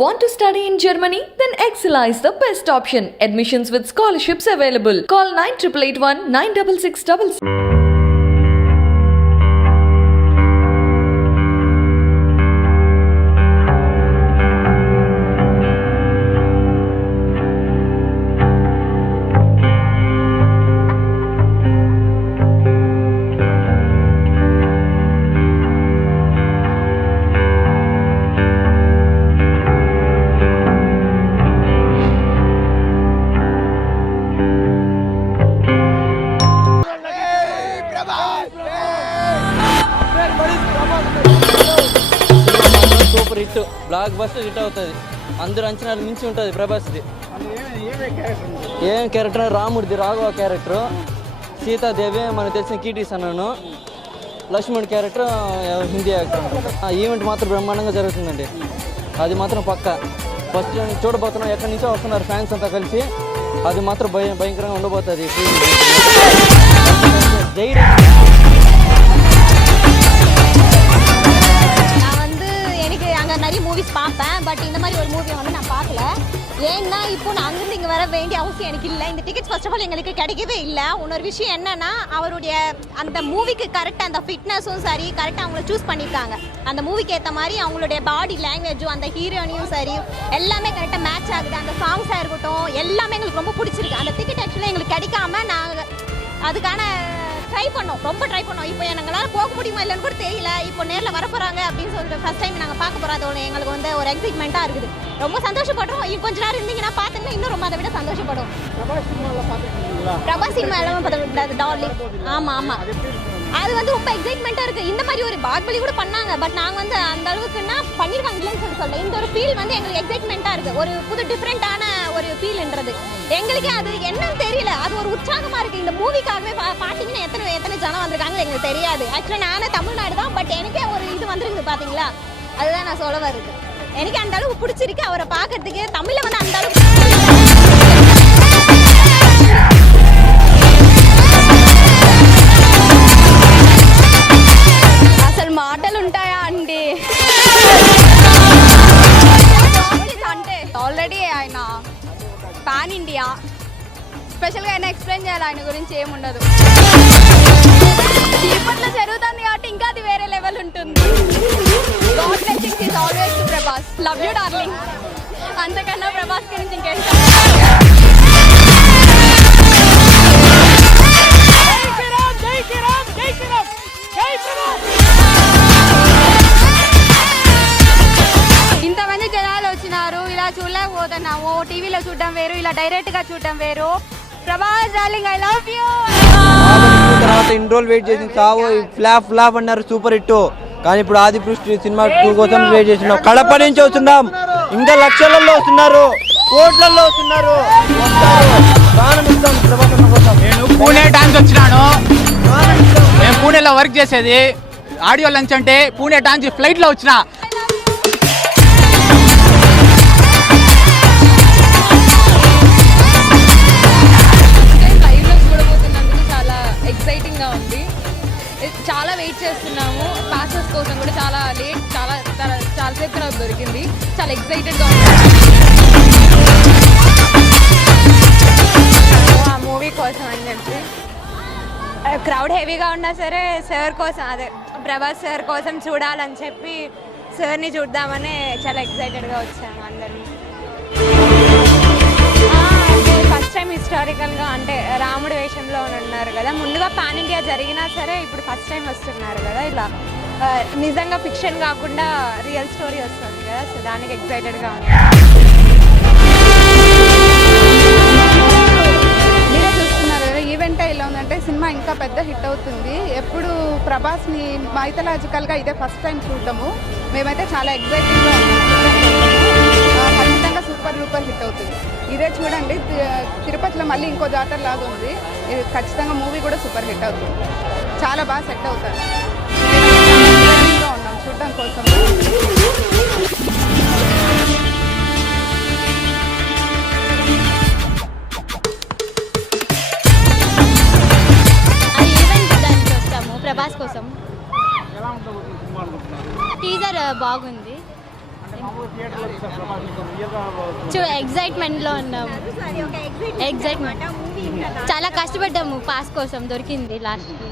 Want to study in Germany? Then Excella is the best option. Admissions with scholarships available. Call 9881 96666. Super hit, blockbuster hit అవుతుంది. అందరు అంచనాలు మించి ఉంటుంది ప్రభాస్ది. ఏం క్యారెక్టర్? రాముడిది రాఘవ క్యారెక్టర్, సీతాదేవి మనకు తెలిసిన కీటీస్ అన్నాను, Lakshman character Hindi actor. Event మాత్రం బ్రహ్మాండంగా జరుగుతుందండి, అది మాత్రం పక్క. ఫస్ట్ చూడబోతున్నాం, ఎక్కడి నుంచో వస్తున్నారు ఫ్యాన్స్ అంతా కలిసి, అది మాత్రం భయంకరంగా ఉండబోతుంది. జై நிறைய மூவிஸ் பார்ப்பேன், பட் இந்த மாதிரி ஒரு மூவியை வந்து நான் பார்க்கல. ஏன்னா இப்போ நான் அங்கிருந்து இங்கே வர வேண்டிய அவசியம் எனக்கு இல்லை. இந்த டிக்கெட்ஸ் ஃபர்ஸ்ட் ஆஃப் ஆல் எங்களுக்கு கிடைக்கவே இல்லை. இன்னொரு விஷயம் என்னன்னா, அவருடைய அந்த மூவிக்கு கரெக்டாக அந்த ஃபிட்னஸும் சரி, கரெக்டாக அவங்கள சூஸ் பண்ணியிருக்காங்க. அந்த மூவிக்கு ஏற்ற மாதிரி அவங்களுடைய பாடி லாங்குவேஜும் அந்த ஹீரோயினையும் சரி எல்லாமே கரெக்டாக மேட்ச் ஆகுது. அந்த சாங்ஸாக இருக்கட்டும் எல்லாமே எங்களுக்கு ரொம்ப பிடிச்சிருக்கு. அந்த டிக்கெட் ஆக்சுவலாக எங்களுக்கு கிடைக்காம நாங்கள் அதுக்கான ரொம்ப ட்ரை பண்ணோம். இப்போ எங்களால் போக முடியுமா இல்லைன்னு கூட தெரியல. இப்போ நேரில் வரப்போகிறாங்க அப்படின்னு சொல்லிட்டு ஃபர்ஸ்ட் டைம் நாங்கள் பார்க்க போகிறோம். அதோட எங்களுக்கு வந்து ஒரு எக்ஸைட்மெண்ட்டாக இருக்குது. ரொம்ப சந்தோஷப்படுறோம். கொஞ்ச நேரம் இருந்தீங்கன்னா பார்த்தீங்கன்னா இன்னும் ரொம்ப அதை விட சந்தோஷப்படும். பிரபாஸ் சினிமா எல்லாமே பார்த்து டார்லிங். ஆமாம், அது வந்து ரொம்ப எக்ஸைட்மெண்ட்டாக இருக்குது. இந்த மாதிரி ஒரு பாக்பலி கூட பண்ணாங்க, பட் நாங்கள் வந்து அந்த அளவுக்குன்னா பண்ணியிருக்காங்க இல்லைன்னு சொல்ல. இந்த ஒரு ஃபீல் வந்து எங்களுக்கு எக்ஸைட்மெண்ட்டாக இருக்குது. ஒரு புது டிஃப்ரெண்ட்டான ஒரு ஃபீல்ன்றது எங்களுக்கே அது என்னன்னு தெரியல. அது ஒரு உற்சாகமாக இருக்குது. இந்த மூவிக்காகவே பார்த்தீங்கன்னா எத்தனை ஜனம் வந்திருக்காங்க எங்களுக்கு தெரியாது. ஆக்சுவலாக நானே தமிழ்நாடு தான், பட் எனக்கே ஒரு இது வந்துருக்குது பார்த்தீங்களா. அதுதான் நான் சொல்ல வருது. எனக்கு அந்த அளவுக்கு பிடிச்சிருக்கு அவரை பார்க்கறதுக்கு. தமிழில் வந்து அந்த அளவுக்கு అసలు మాటలు ఉంటాయా అండి? అంటే ఆల్రెడీ ఆయన పాన్ ఇండియా, స్పెషల్గా ఆయన ఎక్స్ప్లెయిన్ చేయాలి. ఆయన గురించి ఏముండదు. ఇప్పట్లో జరుగుతుంది కాబట్టి ఇంకా అది వేరే లెవెల్ ఉంటుంది. God blessings is always to Prabhas. Love you darling. అంతకన్నా ప్రభాస్ గురించి ఇంకేం ఇంతమంది జనాలు వచ్చినారు. ఇలా చూడలేకపోతున్నాము. టీవీలో చూడడం వేరు, ఇలా డైరెక్ట్గా చూడడం వేరు. Prabhas darling, I love you. తర్వాత ఇన్ని రోజులు వెయిట్ చేసిన సావు ఫ్లాప్ అన్నారు, సూపర్ హిట్. కానీ ఇప్పుడు ఆది పురుష్ సినిమా 2 కోసం వెయిట్ చేస్తున్నాం. కడప నుంచి వస్తున్నాం, ఇంకా లక్షలలో వస్తున్నారు, కోట్లలో వస్తున్నారు. నేను పూణే డాన్స్ వచ్చినాను. నేను పూణేలో వర్క్ చేసేది ఆడియో లంచ్ అంటే పూణే డాన్స్ ఫ్లైట్లో వచ్చిన. ఎక్సైటింగ్గా ఉంది. చాలా వెయిట్ చేస్తున్నాము. పాసెస్ కోసం కూడా చాలా లేట్, చాలాసేపు నాకు దొరికింది. చాలా ఎక్సైటెడ్గా ఉంది. ఆ మూవీ కోసం అని చెప్పి క్రౌడ్ హెవీగా ఉన్నా సరే సార్ కోసం, అదే ప్రభాస్ సార్ కోసం చూడాలని చెప్పి సార్ని చూద్దామని చాలా ఎక్సైటెడ్గా వచ్చాము అందరినీ. ఫస్ట్ టైం హిస్టారికల్గా అంటే రాముడు వేషంలో ఉన్నారు కదా. ముందుగా పాన్ ఇండియా జరిగినా సరే ఇప్పుడు ఫస్ట్ టైం వస్తున్నారు కదా. ఇలా నిజంగా ఫిక్షన్ కాకుండా రియల్ స్టోరీ వస్తుంది కదా. సో దానికి ఎక్సైటెడ్గా ఉంది. మీరే చూస్తున్నారు కదా, ఈవెంట్ ఇలా ఉందంటే సినిమా ఇంకా పెద్ద హిట్ అవుతుంది. ఎప్పుడు ప్రభాస్ని మైథలాజికల్గా ఇదే ఫస్ట్ టైం చూడటము. మేమైతే చాలా ఎక్సైటింగ్గా ఉన్నాము. ఖచ్చితంగా సూపర్ డూపర్ హిట్ అవుతుంది. ఇదే చూడండి, తిరుపతిలో మళ్ళీ ఇంకో జాతర లాగా ఉంది. ఖచ్చితంగా మూవీ కూడా సూపర్ హిట్ అవుతుంది. చాలా బాగా సెట్ అవుతారు. ఉన్నాం చూడడం కోసం. ప్రభాస్ కోసం టీజర్ బాగుంది. ఎగ్జైట్మెంట్లో ఉన్నాము. ఎగ్జైట్మెంట్ చాలా కష్టపడ్డాము పాస్ కోసం, దొరికింది లాస్ట్కి.